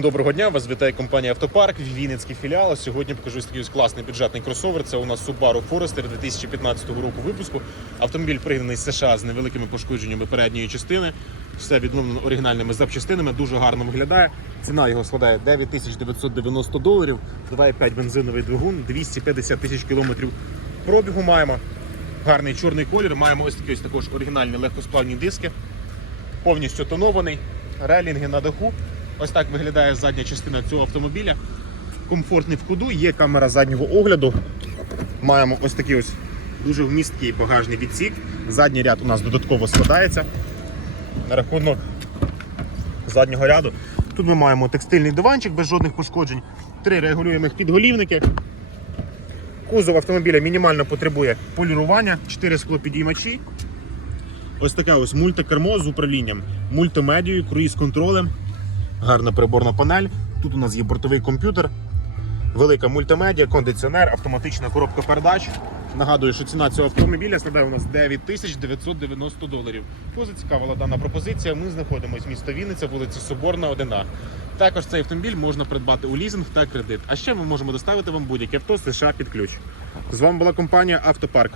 Доброго дня, вас вітає компанія Автопарк, Вінницький філіал. Сьогодні покажу такий ось класний бюджетний кросовер. Це у нас Subaru Forester 2015 року випуску. Автомобіль пригнаний з США з невеликими пошкодженнями передньої частини. Все відновлено оригінальними запчастинами, дуже гарно виглядає. Ціна його складає 9990 доларів, 2,5 бензиновий двигун, 250 тисяч кілометрів пробігу маємо. Гарний чорний колір. Маємо ось такі ось також оригінальні легкосплавні диски повністю тонований, релінги на даху. Ось так виглядає задня частина цього автомобіля. Комфортний в ходу, є камера заднього огляду. Маємо ось такий ось дуже вмісткий багажний відсік. Задній ряд у нас додатково складається. На рахунок заднього ряду. Тут ми маємо текстильний диванчик без жодних пошкоджень, три регулюємих підголівники. Кузов автомобіля мінімально потребує полірування, 4 склопідіймачі. Ось таке ось мультикермо з управлінням мультимедією, круїз-контролем, гарна приборна панель. Тут у нас є бортовий комп'ютер, велика мультимедіа, кондиціонер, автоматична коробка передач. Нагадую, що ціна цього автомобіля складає у нас 9990 доларів. Кого зацікавила дана пропозиція, ми знаходимося в місто Вінниця, вулиця Соборна, 1А. Також цей автомобіль можна придбати у лізинг та кредит. А ще ми можемо доставити вам будь-яке авто з США під ключ. З вами була компанія Автопарк.